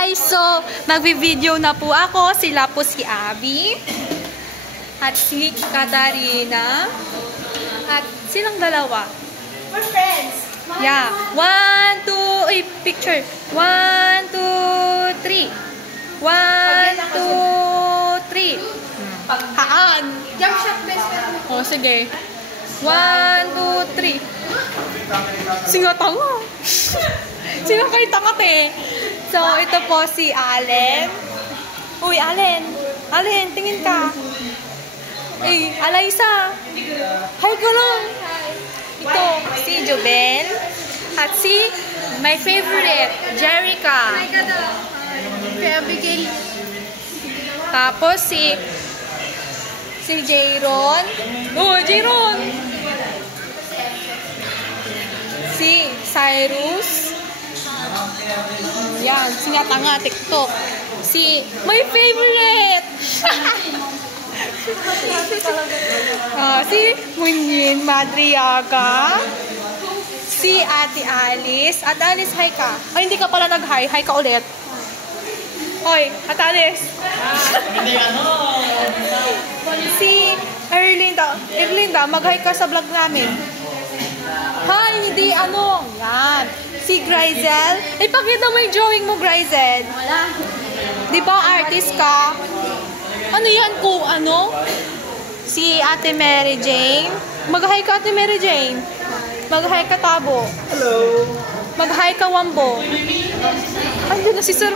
guys! So, magvi-video na po ako. Sila po si Abby at si Katarina at silang dalawa. We're friends. Yeah. 1, 2, picture. 1, 2, 3. 1, 2, 3. Haan. Jump shot best friend. O, sige. 1, 2, 3. Singa tanga. Singa kayo tanga, te. So, ito po si Allen. Uy, Allen. Allen, tingin ka. Eh, Alaysa. Hi ka lang. Ito, si Jobel. At si my favorite, Jerica. Hi ka daw. Kaya Abigail. Tapos si Jayron. Oh, Jayron. Si Cyrus. Yan, sinatanga TikTok. Si my favorite. Si Munyin Madriaga. Si Ate Alice. Ate Alice, hi ka. Ay, hindi ka pala nag-hi. Hi ka ulit. Hoy, Ate Alice. Si Erlinda. Erlinda, mag-hi ka sa vlog namin. Hi, hindi ano. Yan. Si Grizel. Ipakita mo yung drawing mo, Grizel. Wala. Di ba artist ka? Ano yan ko? Ano? Si Ate Mary Jane. Mag-hi ka, Ate Mary Jane. Mag-hi ka, Tabo. Hello. Mag-hi ka, Wambo. Andiyan na si Sir.